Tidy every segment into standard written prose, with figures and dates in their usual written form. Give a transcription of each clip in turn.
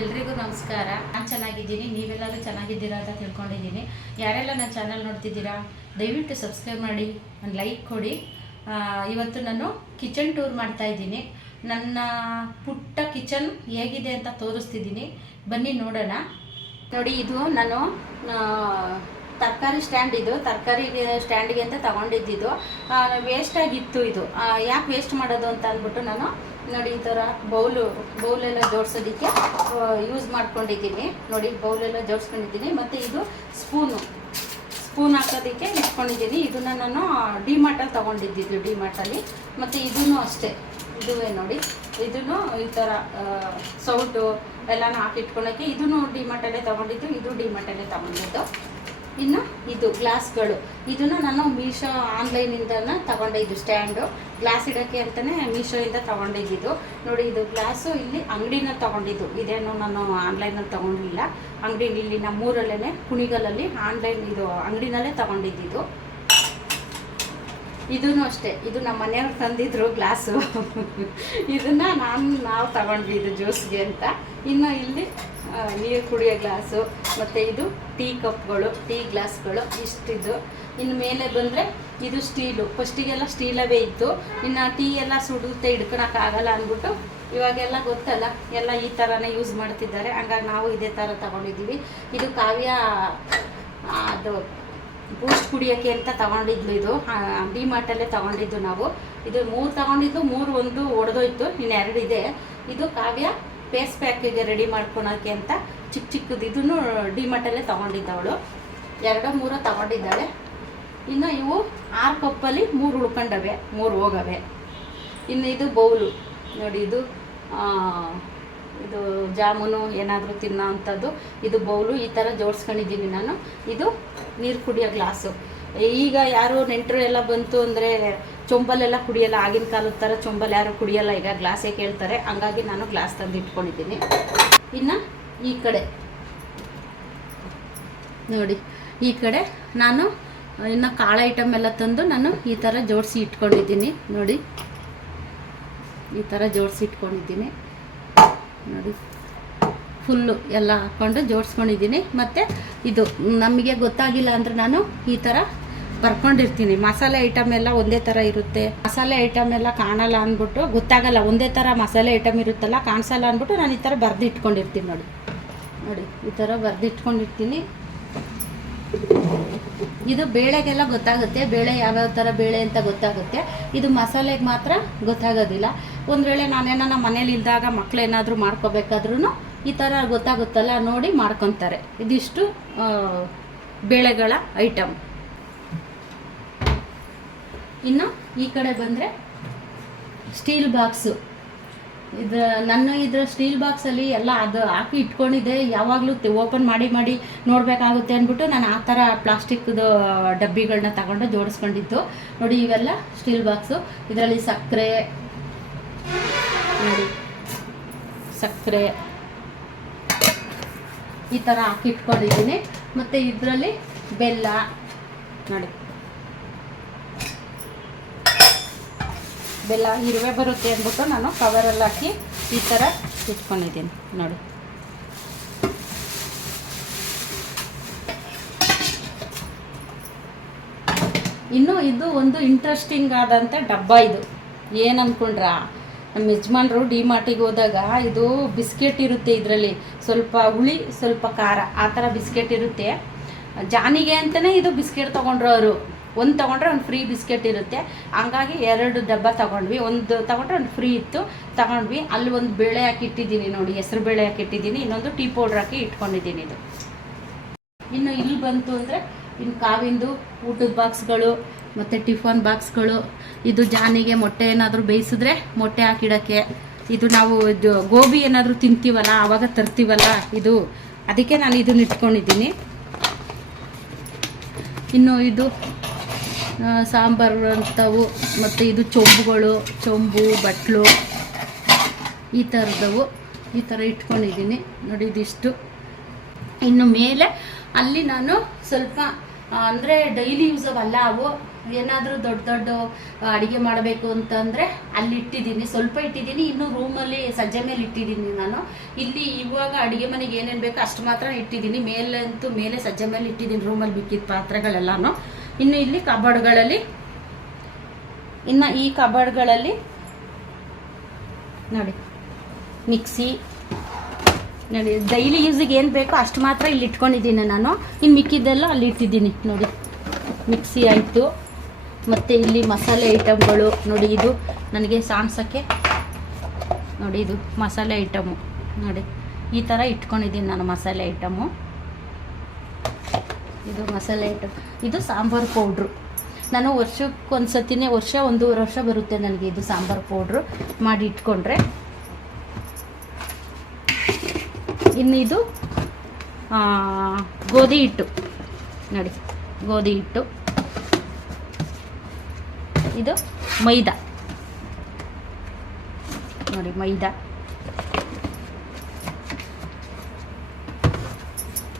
ಎಲ್ರಿಗೂ ನಮಸ್ಕಾರ. ನಾನು ಚೆನ್ನಾಗಿದ್ದೀನಿ, ನೀವೆಲ್ಲರೂ ಚೆನ್ನಾಗಿದ್ದೀರಾ ಅಂತ ತಿಳ್ಕೊಂಡಿದ್ದೀನಿ. ಯಾರೆಲ್ಲ ನನ್ನ ಚಾನಲ್ ನೋಡ್ತಿದ್ದೀರಾ ದಯವಿಟ್ಟು ಸಬ್ಸ್ಕ್ರೈಬ್ ಮಾಡಿ, ಒಂದು ಲೈಕ್ ಕೊಡಿ. ಇವತ್ತು ನಾನು ಕಿಚನ್ ಟೂರ್ ಮಾಡ್ತಾ ಇದ್ದೀನಿ. ನನ್ನ ಪುಟ್ಟ ಕಿಚನ್ ಹೇಗಿದೆ ಅಂತ ತೋರಿಸ್ತಿದ್ದೀನಿ, ಬನ್ನಿ ನೋಡೋಣ. ನೋಡಿ, ಇದು ನಾನು ತರಕಾರಿ ಸ್ಟ್ಯಾಂಡ್, ಇದು ತರಕಾರಿ ಸ್ಟ್ಯಾಂಡಿಗೆ ಅಂತ ತಗೊಂಡಿದ್ದು. ವೇಸ್ಟಾಗಿತ್ತು ಇದು. ಯಾಕೆ ವೇಸ್ಟ್ ಮಾಡೋದು ಅಂತ ಅಂದ್ಬಿಟ್ಟು ನಾನು ನೋಡಿ ಈ ಥರ ಬೌಲೆಲ್ಲ ಜೋಡಿಸೋದಕ್ಕೆ ಯೂಸ್ ಮಾಡ್ಕೊಂಡಿದ್ದೀನಿ. ನೋಡಿ, ಬೌಲೆಲ್ಲ ಜೋಡಿಸ್ಕೊಂಡಿದ್ದೀನಿ. ಮತ್ತು ಇದು ಸ್ಪೂನ್ ಹಾಕೋದಕ್ಕೆ ಇಟ್ಕೊಂಡಿದ್ದೀನಿ. ಇದನ್ನು ನಾನು ಡಿಮಾರ್ಟಲ್ಲಿ ತೊಗೊಂಡಿದ್ದು, ಡಿಮಾರ್ಟಲ್ಲಿ. ಮತ್ತು ಇದೂ ಅಷ್ಟೇ, ಇದುವೇ ನೋಡಿ, ಇದೂ ಈ ಥರ ಸೌಟು ಎಲ್ಲನೂ ಹಾಕಿಟ್ಕೊಳ್ಳೋಕ್ಕೆ ಇದೂ ಡಿಮಾರ್ಟಲ್ಲೇ ತೊಗೊಂಡಿದ್ದು, ಇದು ಡಿಮಾರ್ಟಲ್ಲೇ ತೊಗೊಂಡಿದ್ದು. ಇನ್ನು ಇದು ಗ್ಲಾಸ್ಗಳು, ಇದನ್ನು ನಾನು ಮೀಶೋ ಆನ್ಲೈನಿಂದ ತಗೊಂಡಿದ್ದು. ಸ್ಟ್ಯಾಂಡು ಗ್ಲಾಸ್ ಇಡೋಕ್ಕೆ ಅಂತಲೇ ಮೀಶೋಯಿಂದ ತೊಗೊಂಡಿದ್ದು. ನೋಡಿ, ಇದು ಗ್ಲಾಸು ಇಲ್ಲಿ ಅಂಗಡಿನಲ್ಲಿ ತೊಗೊಂಡಿದ್ದು, ಇದೇನು ನಾನು ಆನ್ಲೈನಲ್ಲಿ ತೊಗೊಂಡಿಲ್ಲ. ಇಲ್ಲಿ ನಮ್ಮೂರಲ್ಲೇ ಕುಣಿಗಲಲ್ಲಿ ಆನ್ಲೈನ್ ಇದು ಅಂಗಡಿನಲ್ಲೇ ತೊಗೊಂಡಿದ್ದು. ಇದೂ ಅಷ್ಟೇ, ಇದು ನಮ್ಮ ಮನೆಯವ್ರು ತಂದಿದ್ರು ಗ್ಲಾಸು. ಇದನ್ನು ನಾವು ತಗೊಂಡ್ವಿ, ಇದು ಜ್ಯೂಸ್ಗೆ ಅಂತ. ಇನ್ನು ಇಲ್ಲಿ ನೀರು ಕುಡಿಯೋ ಗ್ಲಾಸು, ಮತ್ತು ಇದು ಟೀ ಕಪ್ಗಳು, ಟೀ ಗ್ಲಾಸ್ಗಳು ಇಷ್ಟಿದ್ದು. ಇನ್ನು ಮೇಲೆ ಬಂದರೆ ಇದು ಸ್ಟೀಲು. ಫಸ್ಟಿಗೆಲ್ಲ ಸ್ಟೀಲವೇ ಇತ್ತು. ಇನ್ನು ಟೀ ಎಲ್ಲ ಸುಡುತ್ತೆ, ಹಿಡ್ಕೊಳಕ್ಕಾಗಲ್ಲ ಅಂದ್ಬಿಟ್ಟು ಇವಾಗೆಲ್ಲ ಗೊತ್ತಲ್ಲ, ಎಲ್ಲ ಈ ಥರನೇ ಯೂಸ್ ಮಾಡ್ತಿದ್ದಾರೆ. ಹಂಗಾಗಿ ನಾವು ಇದೇ ಥರ ತೊಗೊಂಡಿದ್ದೀವಿ. ಇದು ಕಾವ್ಯ ಅದು ಬೂಸ್ಟ್ ಕುಡಿಯೋಕ್ಕೆ ಅಂತ ತೊಗೊಂಡಿದ್ಲು. ಇದು ಡಿಮಾರ್ಟಲ್ಲೇ ತೊಗೊಂಡಿದ್ದು ನಾವು. ಇದು 3 ತೊಗೊಂಡಿದ್ದು, 3 ಒಂದು ಒಡೆದೋಯ್ತು, ಇನ್ನು 2 ಇದೆ. ಇದು ಕಾವ್ಯ ಫೇಸ್ ಪ್ಯಾಕಿಗೆ ರೆಡಿ ಮಾಡ್ಕೊಳೋಕ್ಕೆ ಅಂತ ಚಿಕ್ಕದು, ಇದನ್ನು ಡಿಮಾರ್ಟಲ್ಲೇ ತೊಗೊಂಡಿದ್ದವಳು. 2-3 ತೊಗೊಂಡಿದ್ದಾಳೆ. ಇನ್ನು ಇವು 6 ಕಪ್ಪಲ್ಲಿ 3 ಉಳ್ಕೊಂಡವೆ, 3 ಹೋಗವೆ. ಇನ್ನು ಇದು ಬೌಲು ನೋಡಿ, ಇದು ಜಾಮೂನು ಏನಾದರೂ ತಿನ್ನೋ ಅಂಥದ್ದು. ಇದು ಬೌಲು ಈ ಥರ ಜೋಡಿಸ್ಕೊಂಡಿದ್ದೀನಿ ನಾನು. ಇದು ನೀರು ಕುಡಿಯೋ ಗ್ಲಾಸು. ಈಗ ಯಾರು ನೆಂಟರು ಎಲ್ಲ ಬಂತು ಅಂದರೆ ಚೊಂಬಲೆಲ್ಲ ಕುಡಿಯೋಲ್ಲ, ಆಗಿನ ಕಾಲದ ಥರ ಚೊಂಬಲ್ ಯಾರು ಕುಡಿಯೋಲ್ಲ, ಈಗ ಗ್ಲಾಸೇ ಕೇಳ್ತಾರೆ. ಹಂಗಾಗಿ ನಾನು ಗ್ಲಾಸ್ ತಂದು ಇಟ್ಕೊಂಡಿದ್ದೀನಿ. ಇನ್ನು ಈ ಕಡೆ ನೋಡಿ, ಈ ಕಡೆ ನಾನು ಇನ್ನು ಕಾಳು ಐಟಮ್ ಎಲ್ಲ ತಂದು ನಾನು ಈ ಥರ ಜೋಡಿಸಿ ಇಟ್ಕೊಂಡಿದ್ದೀನಿ. ನೋಡಿ, ಈ ಥರ ಜೋಡಿಸಿ ಇಟ್ಕೊಂಡಿದ್ದೀನಿ. ನೋಡಿ, ಫುಲ್ಲು ಎಲ್ಲ ಹಾಕ್ಕೊಂಡು ಜೋಡಿಸ್ಕೊಂಡಿದ್ದೀನಿ. ಮತ್ತು ಇದು ನಮಗೆ ಗೊತ್ತಾಗಿಲ್ಲ ಅಂದರೆ ನಾನು ಈ ಥರ ಬರ್ಕೊಂಡಿರ್ತೀನಿ. ಮಸಾಲೆ ಐಟಮ್ ಎಲ್ಲ ಒಂದೇ ಥರ ಇರುತ್ತೆ, ಮಸಾಲೆ ಐಟಮ್ ಎಲ್ಲ ಕಾಣಲ್ಲ ಅಂದ್ಬಿಟ್ಟು, ಗೊತ್ತಾಗಲ್ಲ, ಒಂದೇ ಥರ ಮಸಾಲೆ ಐಟಮ್ ಇರುತ್ತಲ್ಲ, ಕಾಣಿಸಲ್ಲ ಅಂದ್ಬಿಟ್ಟು ನಾನು ಈ ಥರ ಬರೆದು ಇಟ್ಕೊಂಡಿರ್ತೀನಿ. ನೋಡಿ, ಈ ಥರ ಬರೆದು ಇಟ್ಕೊಂಡಿರ್ತೀನಿ. ಇದು ಬೇಳೆಗೆಲ್ಲ ಗೊತ್ತಾಗುತ್ತೆ, ಬೇಳೆ ಯಾವ್ಯಾವ ಥರ ಬೇಳೆ ಅಂತ ಗೊತ್ತಾಗುತ್ತೆ. ಇದು ಮಸಾಲೆಗೆ ಮಾತ್ರ ಗೊತ್ತಾಗೋದಿಲ್ಲ. ಒಂದು ವೇಳೆ ನಾನೇನ ಮನೇಲಿ ಇದ್ದಾಗ ಮಕ್ಕಳೇನಾದರೂ ಮಾಡ್ಕೋಬೇಕಾದ್ರೂ ಈ ಥರ ಗೊತ್ತಾಗುತ್ತಲ್ಲ, ನೋಡಿ ಮಾಡ್ಕೊತಾರೆ. ಇದಿಷ್ಟು ಬೇಳೆಗಳ ಐಟಮ್. ಇನ್ನು ಈ ಕಡೆ ಬಂದರೆ ಸ್ಟೀಲ್ ಬಾಕ್ಸು. ಇದ್ರ ಸ್ಟೀಲ್ ಬಾಕ್ಸಲ್ಲಿ ಎಲ್ಲ ಅದು ಹಾಕಿ ಇಟ್ಕೊಂಡಿದ್ದೆ. ಯಾವಾಗಲೂ ಓಪನ್ ಮಾಡಿ ನೋಡಬೇಕಾಗುತ್ತೆ ಅಂದ್ಬಿಟ್ಟು ನಾನು ಆ ಥರ ಪ್ಲಾಸ್ಟಿಕ್ದು ಡಬ್ಬಿಗಳನ್ನ ತಗೊಂಡು ಜೋಡಿಸ್ಕೊಂಡಿದ್ದು. ನೋಡಿ, ಇವೆಲ್ಲ ಸ್ಟೀಲ್ ಬಾಕ್ಸು. ಇದರಲ್ಲಿ ಸಕ್ಕರೆ ನೋಡಿ, ಸಕ್ಕರೆ ಈ ಥರ ಹಾಕಿ ಇಟ್ಕೊಂಡಿದ್ದೀನಿ. ಮತ್ತು ಇದರಲ್ಲಿ ಬೆಲ್ಲ ನೋಡಿ, ಬೆಲ್ಲ ಇರುವೆ ಬರುತ್ತೆ ಅಂದ್ಬಿಟ್ಟು ನಾನು ಕವರಲ್ಲಿ ಹಾಕಿ ಈ ಥರ ಇಟ್ಕೊಂಡಿದ್ದೀನಿ. ನೋಡಿ, ಇನ್ನು ಇದು ಒಂದು ಇಂಟ್ರೆಸ್ಟಿಂಗ್ ಆದಂಥ ಡಬ್ಬ. ಇದು ಏನು ಅಂದ್ಕೊಂಡ್ರ, ನಮ್ಮ ಯಜಮಾನ್ರು ಡಿಮಾರ್ಟಿಗೆ ಹೋದಾಗ ಇದು ಬಿಸ್ಕೆಟ್ ಇರುತ್ತೆ, ಇದರಲ್ಲಿ ಸ್ವಲ್ಪ ಹುಳಿ ಸ್ವಲ್ಪ ಖಾರ ಆ ಥರ ಬಿಸ್ಕೆಟ್ ಇರುತ್ತೆ. ಜಾನಿಗೆ ಅಂತಲೇ ಇದು ಬಿಸ್ಕೆಟ್ ತೊಗೊಂಡ್ರು ಅವರು. ಒಂದು ತೊಗೊಂಡ್ರೆ ಒಂದು ಫ್ರೀ ಬಿಸ್ಕೆಟ್ ಇರುತ್ತೆ. ಹಂಗಾಗಿ 2 ಡಬ್ಬ ತೊಗೊಂಡ್ವಿ. ಒಂದು ತೊಗೊಂಡ್ರೆ ಒಂದು ಫ್ರೀ ಇತ್ತು, ತೊಗೊಂಡ್ವಿ. ಅಲ್ಲಿ ಒಂದು ಬೇಳೆ ಹಾಕಿ ಇಟ್ಟಿದ್ದೀನಿ ನೋಡಿ, ಹೆಸರು ಬೇಳೆ ಹಾಕಿ ಇಟ್ಟಿದ್ದೀನಿ. ಇನ್ನೊಂದು ಟೀ ಪೌಡ್ರ್ ಹಾಕಿ ಇಟ್ಕೊಂಡಿದ್ದೀನಿ. ಇದು ಇನ್ನು ಇಲ್ಲಿ ಬಂತು ಅಂದರೆ ಇನ್ನು ಕಾವಿಂದು ಊಟದ ಬಾಕ್ಸ್ಗಳು ಮತ್ತು ಟಿಫನ್ ಬಾಕ್ಸ್ಗಳು. ಇದು ಜಾನಿಗೆ ಮೊಟ್ಟೆ ಏನಾದರೂ ಬೇಯಿಸಿದ್ರೆ ಮೊಟ್ಟೆ ಹಾಕಿಡೋಕ್ಕೆ. ಇದು ನಾವು ಗೋಬಿ ಏನಾದರೂ ತಿಂತೀವಲ್ಲ, ಆವಾಗ ತರ್ತೀವಲ್ಲ, ಇದು ಅದಕ್ಕೆ ನಾನು ಇದನ್ನು ಇಟ್ಕೊಂಡಿದ್ದೀನಿ. ಇನ್ನು ಇದು ಸಾಂಬಾರು ಅಂಥವು. ಮತ್ತು ಇದು ಚೊಂಬು ಬಟ್ಲು ಈ ಥರದವು ಈ ಥರ ಇಟ್ಕೊಂಡಿದ್ದೀನಿ. ನೋಡಿ, ಇದಿಷ್ಟು. ಇನ್ನು ಮೇಲೆ ಅಲ್ಲಿ ನಾನು ಸ್ವಲ್ಪ ಅಂದರೆ ಡೈಲಿ ಯೂಸ್ ಅಲ್ಲ ಅವು. ಏನಾದರೂ ದೊಡ್ಡ ದೊಡ್ಡ ಅಡುಗೆ ಮಾಡಬೇಕು ಅಂತಂದರೆ ಅಲ್ಲಿ ಇಟ್ಟಿದ್ದೀನಿ, ಸ್ವಲ್ಪ ಇಟ್ಟಿದ್ದೀನಿ. ಇನ್ನು ರೂಮಲ್ಲಿ ಸಜ್ಜೆ ಮೇಲೆ ಇಟ್ಟಿದ್ದೀನಿ ನಾನು. ಇಲ್ಲಿ ಇವಾಗ ಅಡುಗೆ ಮನೆಗೆ ಏನೇನು ಬೇಕೋ ಅಷ್ಟು ಮಾತ್ರ ಇಟ್ಟಿದ್ದೀನಿ. ಮೇಲಂತೂ ಮೇಲೆ ಸಜ್ಜೆ ಮೇಲೆ ಇಟ್ಟಿದ್ದೀನಿ, ರೂಮಲ್ಲಿ ಬಿಕ್ಕಿದ ಪಾತ್ರೆಗಳೆಲ್ಲನೂ. ಇನ್ನು ಇಲ್ಲಿ ಕಬಾರ್ಡ್ಗಳಲ್ಲಿ, ಇನ್ನು ಈ ಕಬಾರ್ಡ್ಗಳಲ್ಲಿ ನೋಡಿ ಮಿಕ್ಸಿ ನೋಡಿ, ಡೈಲಿ ಯೂಸಿಗೆ ಏನು ಬೇಕೋ ಅಷ್ಟು ಮಾತ್ರ ಇಲ್ಲಿ ಇಟ್ಕೊಂಡಿದ್ದೀನಿ ನಾನು. ಇನ್ನು ಮಿಕ್ಕಿದ್ದೆಲ್ಲ ಅಲ್ಲಿ ಇಟ್ಟಿದ್ದೀನಿ ನೋಡಿ. ಮಿಕ್ಸಿ ಆಯಿತು, ಮತ್ತು ಇಲ್ಲಿ ಮಸಾಲೆ ಐಟಮ್ಗಳು ನೋಡಿ. ಇದು ನನಗೆ ಸಾಣ್ಸೋಕ್ಕೆ ನೋಡಿ, ಇದು ಮಸಾಲೆ ಐಟಮು ನೋಡಿ, ಈ ಥರ ಇಟ್ಕೊಂಡಿದ್ದೀನಿ ನಾನು ಮಸಾಲೆ ಐಟಮು. ಇದು ಮಸಾಲೆ ಐಟಮ್, ಇದು ಸಾಂಬಾರು ಪೌಡ್ರು. ನಾನು ವರ್ಷಕ್ಕೊಂದ್ಸತಿನೇ, ಒಂದೂವರೆ ವರ್ಷ ಬರುತ್ತೆ ನನಗೆ ಇದು ಸಾಂಬಾರು ಪೌಡ್ರು ಮಾಡಿ ಇಟ್ಕೊಂಡ್ರೆ. ಇನ್ನು ಇದು ಗೋಧಿ ಹಿಟ್ಟು ನೋಡಿ, ಗೋಧಿ ಹಿಟ್ಟು. ಇದು ಮೈದಾ ನೋಡಿ, ಮೈದಾ.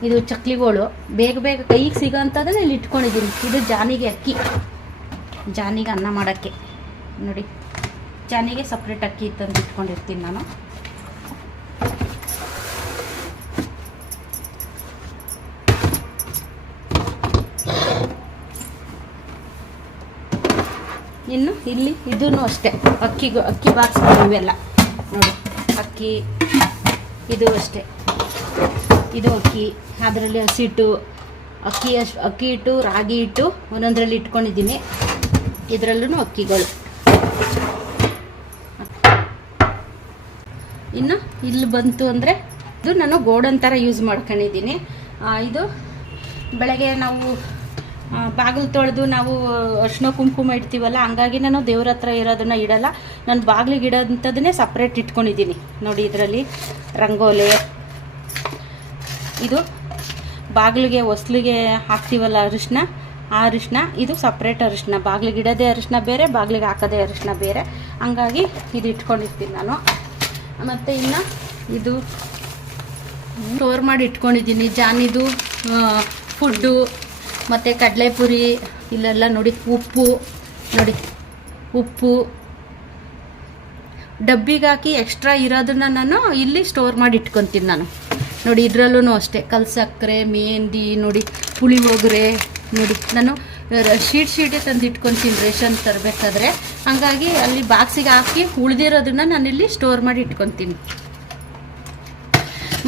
ಇದು ಚಕ್ಲಿಗಳು ಬೇಗ ಬೇಗ ಕೈಗೆ ಸಿಗೋ ಅಂಥದ್ದನ್ನ ಇಲ್ಲಿ ಇಟ್ಕೊಂಡಿದ್ದೀನಿ. ಇದು ಜಾನಿಗೆ ಅಕ್ಕಿ, ಜಾನಿಗೆ ಅನ್ನ ಮಾಡೋಕ್ಕೆ ನೋಡಿ. ಜಾನಿಗೆ ಸಪ್ರೇಟ್ ಅಕ್ಕಿ ತಂದು ಇಟ್ಕೊಂಡಿರ್ತೀನಿ ನಾನು. ಇನ್ನು ಇಲ್ಲಿ ಇದೂ ಅಷ್ಟೇ, ಅಕ್ಕಿ ಬಾಕ್ಸ್ ಇವೆಲ್ಲ ನೋಡಿ. ಅಕ್ಕಿ ಇದು ಅಷ್ಟೇ, ಇದು ಅಕ್ಕಿ. ಅದರಲ್ಲಿ ಹಸಿಟ್ಟು, ಅಕ್ಕಿ ಹಿಟ್ಟು, ರಾಗಿ ಹಿಟ್ಟು ಒಂದೊಂದರಲ್ಲಿ ಇಟ್ಕೊಂಡಿದ್ದೀನಿ. ಇದರಲ್ಲೂ ಅಕ್ಕಿಗಳು. ಇನ್ನು ಇಲ್ಲಿ ಬಂತು ಅಂದರೆ ಇದು ನಾನು ಗೋಡನ್ ಥರ ಯೂಸ್ ಮಾಡ್ಕೊಂಡಿದ್ದೀನಿ. ಇದು ಬೆಳಗ್ಗೆ ನಾವು ಬಾಗಿಲು ತೊಳೆದು ನಾವು ಅರ್ಶಿನ ಕುಂಕುಮ ಇಡ್ತೀವಲ್ಲ, ಹಂಗಾಗಿ ನಾನು ದೇವ್ರ ಹತ್ರ ಇರೋದನ್ನು ಇಡಲ್ಲ. ನಾನು ಬಾಗಿಲಿಗೆ ಇಡೋಂಥದ್ದನ್ನೇ ಸಪ್ರೇಟ್ ಇಟ್ಕೊಂಡಿದ್ದೀನಿ ನೋಡಿ. ಇದರಲ್ಲಿ ರಂಗೋಲೆ, ಇದು ಬಾಗಿಲಿಗೆ ಹೊಸ್ಲಿಗೆ ಹಾಕ್ತೀವಲ್ಲ ಅರಿಶಿನ, ಆ ಅರಿಶಿನ ಇದು ಸಪ್ರೇಟ್ ಅರಿಶಿನ. ಬಾಗಿಲಿಗೆ ಇಡೋದೇ ಅರಿಶಿನ ಬೇರೆ, ಬಾಗಿಲಿಗೆ ಹಾಕೋದೇ ಅರಿಶಿನ ಬೇರೆ. ಹಂಗಾಗಿ ಇದು ಇಟ್ಕೊಂಡಿರ್ತೀನಿ ನಾನು. ಮತ್ತು ಇನ್ನು ಇದು ಸ್ಟೋರ್ ಮಾಡಿ ಇಟ್ಕೊಂಡಿದ್ದೀನಿ ಜಾನಿದು ಫುಡ್ಡು, ಮತ್ತು ಕಡಲೆಪುರಿ. ಇಲ್ಲೆಲ್ಲ ನೋಡಿ ಉಪ್ಪು ನೋಡಿ, ಉಪ್ಪು ಡಬ್ಬಿಗೆ ಹಾಕಿ ಎಕ್ಸ್ಟ್ರಾ ಇರೋದನ್ನು ನಾನು ಇಲ್ಲಿ ಸ್ಟೋರ್ ಮಾಡಿ ಇಟ್ಕೊತೀನಿ ನಾನು ನೋಡಿ. ಇದರಲ್ಲೂ ಅಷ್ಟೇ ಕಲ್ಸಕ್ಕರೆ, ಮೆಹಂದಿ ನೋಡಿ, ಪುಳಿಯೋಗರೆ ನೋಡಿ. ನಾನು ಶೀಟೇ ತಂದು ಇಟ್ಕೊತೀನಿ ರೇಷನ್ ತರಬೇಕಾದ್ರೆ. ಹಂಗಾಗಿ ಅಲ್ಲಿ ಬಾಕ್ಸಿಗೆ ಹಾಕಿ ಉಳಿದಿರೋದನ್ನು ನಾನಿಲ್ಲಿ ಸ್ಟೋರ್ ಮಾಡಿ ಇಟ್ಕೊತೀನಿ.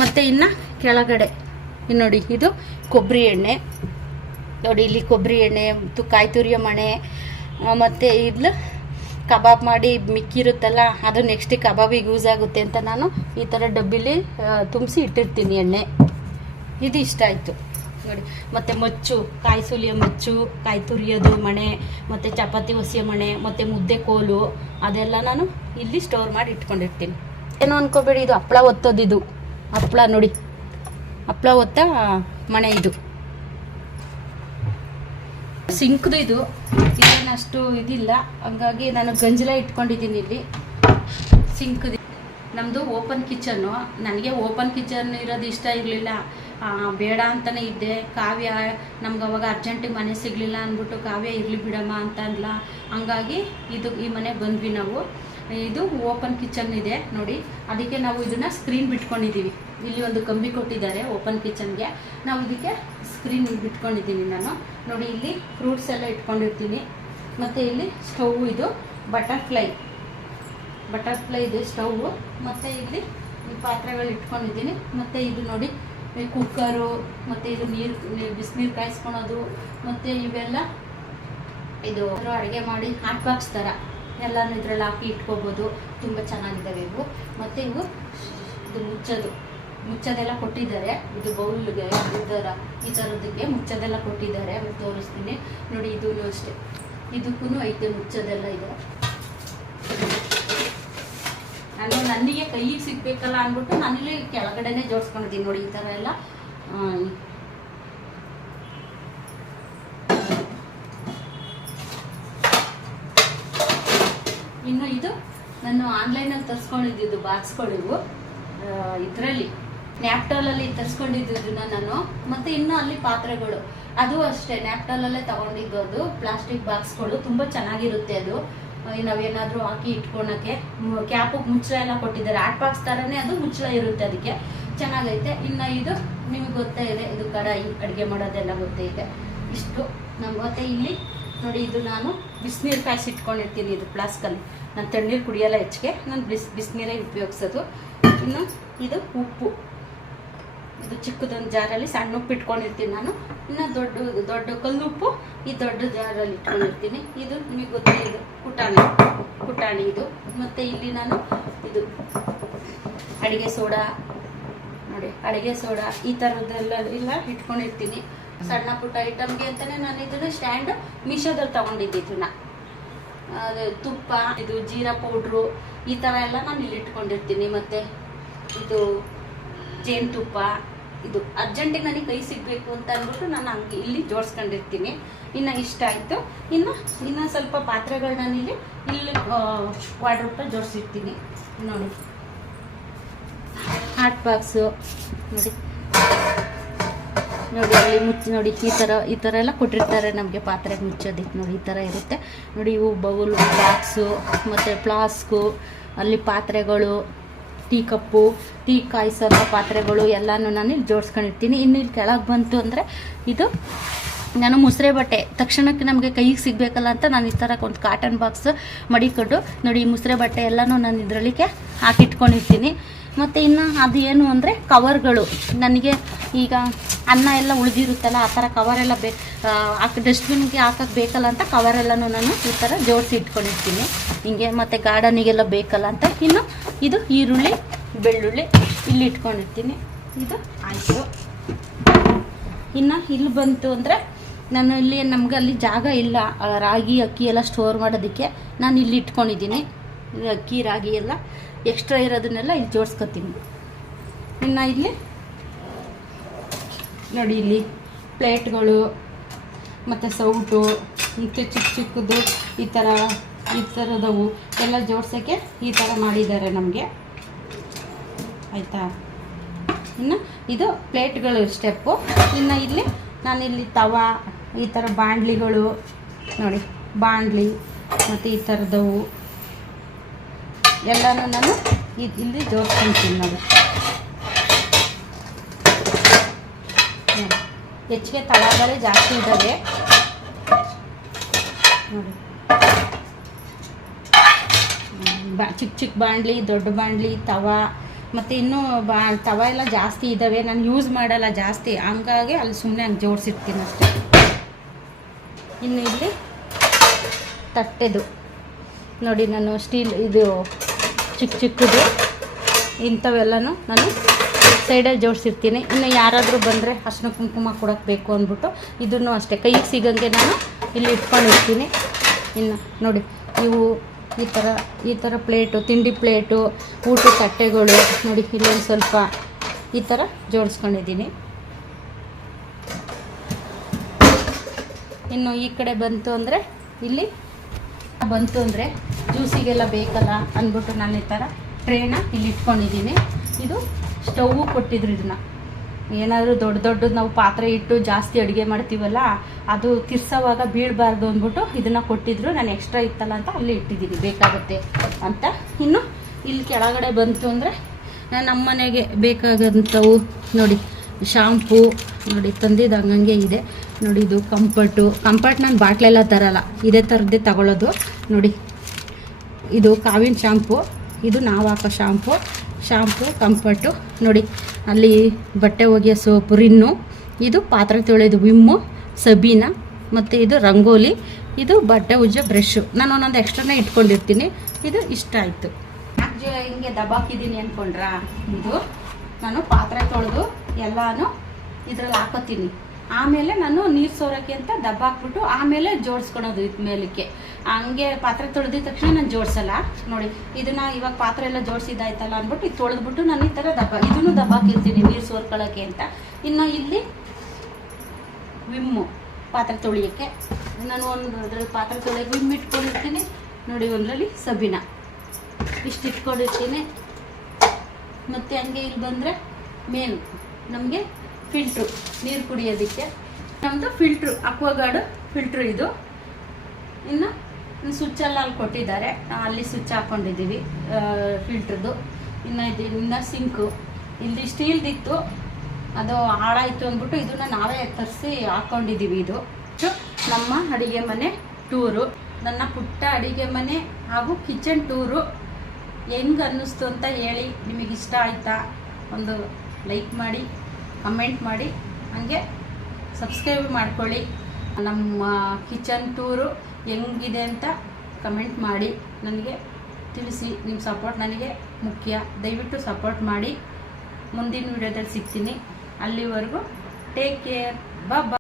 ಮತ್ತು ಇನ್ನು ಕೆಳಗಡೆ ನೋಡಿ, ಇದು ಕೊಬ್ಬರಿ ಎಣ್ಣೆ ನೋಡಿ. ಇಲ್ಲಿ ಕೊಬ್ಬರಿ ಎಣ್ಣೆ, ಕಾಯಿ ತುರಿಯೋ ಮಣೆ, ಮತ್ತು ಇಲ್ಲಿ ಕಬಾಬ್ ಮಾಡಿ ಮಿಕ್ಕಿರುತ್ತಲ್ಲ, ಅದು ನೆಕ್ಸ್ಟ್ ಕಬಾಬಿಗೆ ಯೂಸ್ ಆಗುತ್ತೆ ಅಂತ ನಾನು ಈ ಥರ ಡಬ್ಬಿಲಿ ತುಂಬಿಸಿ ಇಟ್ಟಿರ್ತೀನಿ ಎಣ್ಣೆ. ಇದು ಇಷ್ಟ ಆಯಿತು ನೋಡಿ. ಮತ್ತು ಮಚ್ಚು, ಕಾಯಿ ಸುಲಿಯೋ ಮಚ್ಚು, ಕಾಯಿ ತುರಿಯೋದು ಮಣೆ, ಮತ್ತು ಚಪಾತಿ ಒಸಿಯೋ ಮಣೆ, ಮತ್ತು ಮುದ್ದೆ ಕೋಲು, ಅದೆಲ್ಲ ನಾನು ಇಲ್ಲಿ ಸ್ಟೋರ್ ಮಾಡಿ ಇಟ್ಕೊಂಡಿರ್ತೀನಿ. ಏನೋ ಅನ್ಕೋಬೇಡಿ, ಇದು ಹಪ್ಪಳ ಒತ್ತೋದಿದು ಹಪ್ಪಳ ನೋಡಿ, ಹಪ್ಪಳ ಒತ್ತ ಮಣೆ. ಇದು ಸಿಂಕ್ದು, ಇದು ಇದೇನಷ್ಟು ಇದಿಲ್ಲ, ಹಂಗಾಗಿ ನಾನು ಗಂಜಲ ಇಟ್ಕೊಂಡಿದ್ದೀನಿ ಇಲ್ಲಿ. ಸಿಂಕ್ದು ನಮ್ಮದು ಓಪನ್ ಕಿಚನ್ನು. ನನಗೆ ಓಪನ್ ಕಿಚನ್ ಇರೋದು ಇಷ್ಟ ಇರಲಿಲ್ಲ, ಬೇಡ ಅಂತಲೇ ಇದ್ದೆ. ಕಾವ್ಯ ನಮ್ಗೆ ಅವಾಗ ಅರ್ಜೆಂಟಿಗೆ ಮನೆ ಸಿಗಲಿಲ್ಲ ಅಂದ್ಬಿಟ್ಟು ಕಾವ್ಯ ಇರಲಿ ಬಿಡಮ್ಮ ಅಂತ ಅಂದ್ಲ. ಹಂಗಾಗಿ ಈ ಮನೆಗೆ ಬಂದ್ವಿ ನಾವು. ಇದು ಓಪನ್ ಕಿಚನ್ ಇದೆ ನೋಡಿ. ಅದಕ್ಕೆ ನಾವು ಇದನ್ನು ಸ್ಕ್ರೀನ್ ಬಿಟ್ಕೊಂಡಿದ್ದೀವಿ. ಇಲ್ಲಿ ಒಂದು ಕಂಬಿ ಕೊಟ್ಟಿದ್ದಾರೆ ಓಪನ್ ಕಿಚನ್ಗೆ, ನಾವು ಇದಕ್ಕೆ ಸ್ಕ್ರೀನ್ ಬಿಟ್ಕೊಂಡಿದ್ದೀನಿ ನಾನು ನೋಡಿ. ಇಲ್ಲಿ ಫ್ರೂಟ್ಸ್ ಎಲ್ಲ ಇಟ್ಕೊಂಡಿರ್ತೀನಿ. ಮತ್ತು ಇಲ್ಲಿ ಸ್ಟವ್, ಇದು ಬಟರ್ಫ್ಲೈ ಇದು ಸ್ಟವ್ವು. ಮತ್ತು ಇಲ್ಲಿ ಈ ಪಾತ್ರೆಗಳು ಇಟ್ಕೊಂಡಿದ್ದೀನಿ. ಮತ್ತು ಇದು ನೋಡಿ ಕುಕ್ಕರು, ಮತ್ತು ಇದು ಬಿಸಿನೀರು ಕಾಯಿಸ್ಕೊಳೋದು, ಮತ್ತು ಇವೆಲ್ಲ ಇದು ಅಡುಗೆ ಮಾಡಿ ಹಾಟ್ ಬಾಕ್ಸ್ ಥರ ಎಲ್ಲನೂ ಇದರಲ್ಲಿ ಹಾಕಿ ಇಟ್ಕೋಬೋದು. ತುಂಬ ಚೆನ್ನಾಗಿದ್ದಾವೆ ಇವು. ಮತ್ತು ಇವು ಇದು ಮುಚ್ಚೋದೆಲ್ಲ ಕೊಟ್ಟಿದ್ದಾರೆ. ಇದು ಬೌಲ್ಗೆ ಈ ಥರದಕ್ಕೆ ಮುಚ್ಚೋದೆಲ್ಲ ಕೊಟ್ಟಿದ್ದಾರೆ, ತೋರಿಸ್ತೀನಿ ನೋಡಿ. ಇದೂ ಅಷ್ಟೇ, ಇದಕ್ಕೂ ಐತೆ ಮುಚ್ಚೋದೆಲ್ಲ ಇದೆ. ನನಗೆ ಕೈಗೆ ಸಿಗಬೇಕಲ್ಲ ಅಂದ್ಬಿಟ್ಟು ನಾನಿಲ್ಲಿ ಕೆಳಗಡೆನೇ ಜೋಡಿಸ್ಕೊಂಡಿದ್ದೀನಿ ನೋಡಿ. ಈ ಥರ ಎಲ್ಲ ಇನ್ನು ಇದು ನಾನು ಆನ್ಲೈನಲ್ಲಿ ತರಿಸ್ಕೊಂಡಿದ್ದು ಬಾಕ್ಸ್ಗಳಿವು. ಇದರಲ್ಲಿ ನ್ಯಾಪ್ಟಾಲಲ್ಲಿ ತರಿಸ್ಕೊಂಡಿದ್ದನ್ನ ನಾನು. ಮತ್ತು ಇನ್ನು ಅಲ್ಲಿ ಪಾತ್ರೆಗಳು ಅದು ಅಷ್ಟೇ ನ್ಯಾಪ್ಟಾಲಲ್ಲೇ ತಗೊಂಡಿದ್ದು. ಅದು ಪ್ಲಾಸ್ಟಿಕ್ ಬಾಕ್ಸ್ಗಳು ತುಂಬ ಚೆನ್ನಾಗಿರುತ್ತೆ. ಅದು ನಾವೇನಾದರೂ ಹಾಕಿ ಇಟ್ಕೊಳಕ್ಕೆ ಕ್ಯಾಪಿಗೆ ಮುಚ್ಚಳ ಎಲ್ಲ ಕೊಟ್ಟಿದ್ದಾರೆ. ಆರ್ಟ್ ಬಾಕ್ಸ್ ಥರನೇ ಅದು ಮುಚ್ಚಳ ಇರುತ್ತೆ, ಅದಕ್ಕೆ ಚೆನ್ನಾಗೈತೆ. ಇನ್ನು ಇದು ನಿಮಗೆ ಗೊತ್ತೇ ಇದೆ, ಇದು ಕಡಾಯಿ ಅಡುಗೆ ಮಾಡೋದೆಲ್ಲ ಗೊತ್ತೈತೆ. ಇಷ್ಟು ಮತ್ತೆ ಇಲ್ಲಿ ನೋಡಿ, ಇದು ನಾನು ಬಿಸಿನೀರು ಕಾಯಿಸಿ ಇಟ್ಕೊಂಡಿರ್ತೀನಿ. ಇದು ಫ್ಲಾಸ್ಕಲ್ಲಿ ನಾನು ತಣ್ಣೀರು ಕುಡಿಯೋಲ್ಲ, ಹೆಚ್ಚಿಗೆ ನಾನು ಬಿಸಿನೀರೇ ಉಪಯೋಗಿಸೋದು. ಇನ್ನು ಇದು ಉಪ್ಪು, ಇದು ಚಿಕ್ಕದೊಂದು ಜಾರಲ್ಲಿ ಸಣ್ಣ ಉಪ್ಪು ಇಟ್ಕೊಂಡಿರ್ತೀನಿ ನಾನು. ಇನ್ನು ದೊಡ್ಡ ಕಲ್ಲುಪ್ಪು ಈ ದೊಡ್ಡ ಜಾರಲ್ಲಿ ಇಟ್ಕೊಂಡಿರ್ತೀನಿ. ಇದು ನಿಮಗೆ ಗೊತ್ತೇ, ಇದು ಪುಟಾಣಿ ಇದು. ಮತ್ತು ಇಲ್ಲಿ ನಾನು ಇದು ಅಡುಗೆ ಸೋಡಾ ನೋಡಿ, ಅಡುಗೆ ಸೋಡಾ ಈ ಥರದ್ದೆಲ್ಲ ಇಟ್ಕೊಂಡಿರ್ತೀನಿ. ಸಣ್ಣ ಪುಟ್ಟ ಐಟಮ್ಗೆ ಅಂತಲೇ ನಾನು ಇದನ್ನು ಸ್ಟ್ಯಾಂಡ್ ಮೀಶೋದಲ್ಲಿ ತೊಗೊಂಡಿದ್ದಿದ್ದನ್ನ. ಅದು ತುಪ್ಪ, ಇದು ಜೀರಾ ಪೌಡ್ರು ಈ ಥರ ಎಲ್ಲ ನಾನು ಇಲ್ಲಿ ಇಟ್ಕೊಂಡಿರ್ತೀನಿ. ಮತ್ತು ಇದು ಜೇನುತುಪ್ಪ, ಇದು ಅರ್ಜೆಂಟಿಗೆ ನನಗೆ ಕೈ ಸಿಗಬೇಕು ಅಂತ ಅಂದ್ಬಿಟ್ಟು ನಾನು ಹಂಗೆ ಇಲ್ಲಿ ಜೋಡಿಸ್ಕೊಂಡಿರ್ತೀನಿ. ಇನ್ನು ಇಷ್ಟ ಆಯಿತು. ಇನ್ನು ಸ್ವಲ್ಪ ಪಾತ್ರೆಗಳು ನಾನು ಇಲ್ಲಿ ವಾರ್ಡ್ರೋಬ್ನಲ್ಲಿ ಜೋಡಿಸಿರ್ತೀನಿ. ನೋಡಿ, ಹಾಟ್ ಬಾಕ್ಸು ನೋಡಿ ಅಲ್ಲಿ ನೋಡಿ, ಈ ಥರ ಎಲ್ಲ ಕೊಟ್ಟಿರ್ತಾರೆ ನಮಗೆ ಪಾತ್ರೆಗೆ ಮುಚ್ಚೋದಕ್ಕೆ. ನೋಡಿ ಈ ಥರ ಇರುತ್ತೆ ನೋಡಿ. ಇವು ಬೌಲು ಬಾಕ್ಸು ಮತ್ತು ಫ್ಲಾಸ್ಕು, ಅಲ್ಲಿ ಪಾತ್ರೆಗಳು, ಟೀ ಕಪ್ಪು, ಟೀ ಕಾಯಿಸೋ ಪಾತ್ರೆಗಳು ಎಲ್ಲನೂ ನಾನು ಇಲ್ಲಿ ಜೋಡಿಸ್ಕೊಂಡಿರ್ತೀನಿ. ಇನ್ನು ಇಲ್ಲಿ ಕೆಳಗೆ ಬಂತು ಅಂದರೆ ಇದು ನಾನು ಮುಸ್ರೆ ಬಟ್ಟೆ ತಕ್ಷಣಕ್ಕೆ ನಮಗೆ ಕೈಗೆ ಸಿಗಬೇಕಲ್ಲ ಅಂತ ನಾನು ಈ ಥರ ಒಂದು ಕಾಟನ್ ಬಾಕ್ಸ್ ಮಡಿಕೊಂಡು ನೋಡಿ, ಈ ಮುಸ್ರೆ ಬಟ್ಟೆ ಎಲ್ಲನೂ ನಾನು ಇದರೊಳಗೆ ಹಾಕಿಟ್ಕೊಂಡಿರ್ತೀನಿ. ಮತ್ತು ಇನ್ನು ಅದು ಏನು ಅಂದರೆ ಕವರ್ಗಳು, ನನಗೆ ಈಗ ಅನ್ನ ಎಲ್ಲ ಉಳಿದಿರುತ್ತಲ್ಲ ಆ ಥರ ಕವರೆಲ್ಲ ಡಸ್ಟ್ಬಿನ್ಗೆ ಹಾಕಕ್ಕೆ ಬೇಕಲ್ಲ ಅಂತ ಕವರೆಲ್ಲನೂ ನಾನು ಈ ಥರ ಜೋಡಿಸಿ ಇಟ್ಕೊಂಡಿರ್ತೀನಿ ಹಿಂಗೆ. ಮತ್ತು ಗಾರ್ಡನಿಗೆಲ್ಲ ಬೇಕಲ್ಲ ಅಂತ. ಇನ್ನು ಇದು ಈರುಳ್ಳಿ ಬೆಳ್ಳುಳ್ಳಿ ಇಲ್ಲಿ ಇಟ್ಕೊಂಡಿರ್ತೀನಿ. ಇದು ಆಯಿತು. ಇನ್ನು ಇಲ್ಲಿ ಬಂತು ಅಂದರೆ ನಾನು ಇಲ್ಲಿ ನಮ್ಗೆ ಅಲ್ಲಿ ಜಾಗ ಇಲ್ಲ, ರಾಗಿ ಅಕ್ಕಿ ಎಲ್ಲ ಸ್ಟೋರ್ ಮಾಡೋದಕ್ಕೆ ನಾನು ಇಲ್ಲಿ ಇಟ್ಕೊಂಡಿದ್ದೀನಿ. ಅಕ್ಕಿ ರಾಗಿ ಎಲ್ಲ ಎಕ್ಸ್ಟ್ರಾ ಇರೋದನ್ನೆಲ್ಲ ಇಲ್ಲಿ ಜೋಡಿಸ್ಕೊತೀನಿ. ಇನ್ನು ಇಲ್ಲಿ ನೋಡಿ, ಇಲ್ಲಿ ಪ್ಲೇಟ್ಗಳು ಮತ್ತು ಸೌಟು ಮತ್ತು ಚಿಕ್ಕದು ಈ ಥರದವು ಎಲ್ಲ ಜೋಡ್ಸೋಕ್ಕೆ ಈ ಥರ ಮಾಡಿದ್ದಾರೆ ನಮಗೆ, ಆಯಿತಾ. ಇನ್ನು ಇದು ಪ್ಲೇಟ್ಗಳು ಸ್ಟೆಪ್ಪು. ಇನ್ನು ಇಲ್ಲಿ ನಾನಿಲ್ಲಿ ತವಾ, ಈ ಥರ ಬಾಣಲಿಗಳು ನೋಡಿ, ಬಾಣಲಿ ಮತ್ತು ಈ ಥರದವು ಎಲ್ಲನೂ ನಾನು ಇಲ್ಲಿ ಜೋಡಿಸ್ಕೊಳ್ತೀನಿ. ನೋಡಿ, ಹೆಚ್ಚಿಗೆ ತವಾಗಳೇ ಜಾಸ್ತಿ ಇದ್ದಾವೆ ನೋಡಿ. ಚಿಕ್ಕ ಬಾಣಲಿ, ದೊಡ್ಡ ಬಾಣಲಿ, ತವಾ ಮತ್ತು ಇನ್ನೂ ತವಾ ಎಲ್ಲ ಜಾಸ್ತಿ ಇದ್ದಾವೆ. ನಾನು ಯೂಸ್ ಮಾಡಲ್ಲ ಜಾಸ್ತಿ, ಹಂಗಾಗಿ ಅಲ್ಲಿ ಸುಮ್ಮನೆ ಹಂಗೆ ಜೋಡಿಸಿರ್ತೀನಿ ಅಷ್ಟೇ. ಇನ್ನು ಇಲ್ಲಿ ತಟ್ಟೆದು ನೋಡಿ, ನಾನು ಸ್ಟೀಲ್ ಇದು ಚಿಕ್ಕದು ಇಂಥವೆಲ್ಲನೂ ನಾನು ಸೈಡಲ್ಲಿ ಜೋಡಿಸಿರ್ತೀನಿ. ಇನ್ನು ಯಾರಾದರೂ ಬಂದರೆ ಅರ್ಶಿನ ಕುಂಕುಮ ಕೊಡೋಕ್ಕೆ ಬೇಕು ಅಂದ್ಬಿಟ್ಟು ಇದನ್ನು ಅಷ್ಟೇ ಕೈಗೆ ಸಿಗಂಗೆ ನಾನು ಇಲ್ಲಿ ಇಟ್ಕೊಂಡಿರ್ತೀನಿ. ಇನ್ನು ನೋಡಿ, ಇವು ಈ ಥರ ಪ್ಲೇಟು, ತಿಂಡಿ ಪ್ಲೇಟು, ಊಟದ ತಟ್ಟೆಗಳು ನೋಡಿ, ಇಲ್ಲೊಂದು ಸ್ವಲ್ಪ ಈ ಥರ ಜೋಡಿಸ್ಕೊಂಡಿದ್ದೀನಿ. ಇನ್ನು ಈ ಕಡೆ ಬಂತು ಅಂದರೆ ಜ್ಯೂಸಿಗೆಲ್ಲ ಬೇಕಲ್ಲ ಅಂದ್ಬಿಟ್ಟು ನಾನು ಈ ಥರ ಟ್ರೇನ ಇಲ್ಲಿ ಇಟ್ಕೊಂಡಿದ್ದೀನಿ. ಇದು ಸ್ಟೌವು ಕೊಟ್ಟಿದ್ರು. ಇದನ್ನು ಏನಾದರೂ ದೊಡ್ಡದು ನಾವು ಪಾತ್ರೆ ಇಟ್ಟು ಜಾಸ್ತಿ ಅಡುಗೆ ಮಾಡ್ತೀವಲ್ಲ, ಅದು ತಿರ್ಸೋವಾಗ ಬೀಳಬಾರ್ದು ಅಂದ್ಬಿಟ್ಟು ಇದನ್ನು ಕೊಟ್ಟಿದ್ರು. ನಾನು ಎಕ್ಸ್ಟ್ರಾ ಇತ್ತಲ್ಲ ಅಂತ ಅಲ್ಲಿ ಇಟ್ಟಿದ್ದೀನಿ, ಬೇಕಾಗುತ್ತೆ ಅಂತ. ಇನ್ನು ಇಲ್ಲಿ ಕೆಳಗಡೆ ಬಂತು ಅಂದರೆ ನಮ್ಮ ಮನೆಗೆ ಬೇಕಾಗಂಥವು ನೋಡಿ, ಶಾಂಪೂ ನೋಡಿ ತಂದಿದ್ದು ಹಂಗಂಗೆ ಇದೆ ನೋಡಿ. ಇದು ಕಂಫರ್ಟ್ ನಾನು ಬಾಟ್ಲೆಲ್ಲ ತರಲ್ಲ, ಇದೇ ಥರದ್ದೇ ತಗೊಳ್ಳೋದು ನೋಡಿ. ಇದು ಕಾವಿನ ಶಾಂಪು, ಇದು ನಾವು ಹಾಕೋ ಶಾಂಪು ಕಂಫರ್ಟು ನೋಡಿ. ಅಲ್ಲಿ ಬಟ್ಟೆ ಒಗೆಯೋ ಸೋಪು ರಿನ್ನು, ಇದು ಪಾತ್ರೆ ತೊಳೆಯೋದು ವಿಮ್ಮು, ಸಬೀನಾ, ಮತ್ತು ಇದು ರಂಗೋಲಿ, ಇದು ಬಟ್ಟೆ ಉಜ್ಜೋ ಬ್ರಷು. ನಾನು ಒಂದೊಂದು ಎಕ್ಸ್ಟ್ರಾನೇ ಇಟ್ಕೊಂಡಿರ್ತೀನಿ. ಇದು ಇಷ್ಟ ಆಯಿತು. ಹಿಂಗೆ ದಬ್ಬಾಕಿದ್ದೀನಿ ಅಂದ್ಕೊಂಡ್ರಾ, ಇದು ನಾನು ಪಾತ್ರೆ ತೊಳೆದು ಎಲ್ಲನೂ ಇದರಲ್ಲಿ ಹಾಕೋತೀನಿ. ಆಮೇಲೆ ನಾನು ನೀರು ಸೋರೋಕ್ಕೆ ಅಂತ ದಬ್ಬ ಹಾಕ್ಬಿಟ್ಟು ಆಮೇಲೆ ಜೋಡಿಸ್ಕೊಳೋದು ಇದು ಮೇಲಕ್ಕೆ. ಹಂಗೆ ಪಾತ್ರೆ ತೊಳೆದಿದ ತಕ್ಷಣ ನಾನು ಜೋಡಿಸಲ್ಲ ನೋಡಿ. ಇದನ್ನು ಇವಾಗ ಪಾತ್ರೆ ಎಲ್ಲ ಜೋಡಿಸಿದ್ದಾಯ್ತಲ್ಲ ಅಂದ್ಬಿಟ್ಟು ಇದು ತೊಳೆದ್ಬಿಟ್ಟು ನಾನು ಈ ಥರ ಇದನ್ನು ದಬ್ಬ ಹಾಕಿರ್ತೀನಿ ನೀರು ಸೋರ್ಕೊಳ್ಳೋಕ್ಕೆ ಅಂತ. ಇನ್ನು ಇಲ್ಲಿ ವಿಮ್ಮು ಪಾತ್ರೆ ತೊಳೆಯೋಕ್ಕೆ ನಾನು ಅದರಲ್ಲಿ ಪಾತ್ರೆ ತೊಳೆಯೋಕೆ ವಿಮ್ ಇಟ್ಕೊಂಡಿರ್ತೀನಿ ನೋಡಿ. ಒಂದರಲ್ಲಿ ಸಬೀನಾ ಇಷ್ಟು ಇಟ್ಕೊಂಡಿರ್ತೀನಿ. ಮತ್ತು ಹಂಗೆ ಇಲ್ಲಿ ಬಂದರೆ ಮೇನ್ ನಮಗೆ ಫಿಲ್ಟ್ರು ನೀರು ಕುಡಿಯೋದಕ್ಕೆ ನಮ್ಮದು ಫಿಲ್ಟ್ರು ಅಕ್ವಾಗಾರ್ಡ್ ಫಿಲ್ಟ್ರು ಇದು. ಇನ್ನು ಸ್ವಿಚ್ಚೆಲ್ಲ ಅಲ್ಲಿ ಕೊಟ್ಟಿದ್ದಾರೆ, ಅಲ್ಲಿ ಸ್ವಿಚ್ ಹಾಕ್ಕೊಂಡಿದ್ದೀವಿ ಫಿಲ್ಟ್ರದ್ದು. ಇನ್ನು ಸಿಂಕು ಇಲ್ಲಿ ಸ್ಟೀಲ್ದಿತ್ತು, ಅದು ಹಾಳಾಯಿತು ಅಂದ್ಬಿಟ್ಟು ಇದನ್ನು ನಾವೇ ತರಿಸಿ ಹಾಕ್ಕೊಂಡಿದ್ದೀವಿ. ಇದು ನಮ್ಮ ಅಡುಗೆ ಮನೆ ಟೂರು, ನನ್ನ ಪುಟ್ಟ ಅಡುಗೆ ಮನೆ ಹಾಗೂ ಕಿಚನ್ ಟೂರು ಹೆಂಗೆ ಅನ್ನಿಸ್ತು ಅಂತ ಹೇಳಿ. ನಿಮಗಿಷ್ಟ ಆಯಿತಾ ಒಂದು ಲೈಕ್ ಮಾಡಿ, ಕಮೆಂಟ್ ಮಾಡಿ, ಹಾಗೆ ಸಬ್ಸ್ಕ್ರೈಬ್ ಮಾಡ್ಕೊಳ್ಳಿ. ನಮ್ಮ ಕಿಚನ್ ಟೂರು ಹೆಂಗಿದೆ ಅಂತ ಕಮೆಂಟ್ ಮಾಡಿ ನನಗೆ ತಿಳಿಸಿ. ನಿಮ್ಮ ಸಪೋರ್ಟ್ ನನಗೆ ಮುಖ್ಯ, ದಯವಿಟ್ಟು ಸಪೋರ್ಟ್ ಮಾಡಿ. ಮುಂದಿನ ವಿಡಿಯೋದಲ್ಲಿ ಸಿಗ್ತೀನಿ. ಅಲ್ಲಿವರೆಗೂ ಟೇಕ್ ಕೇರ್, ಬಾಯ್.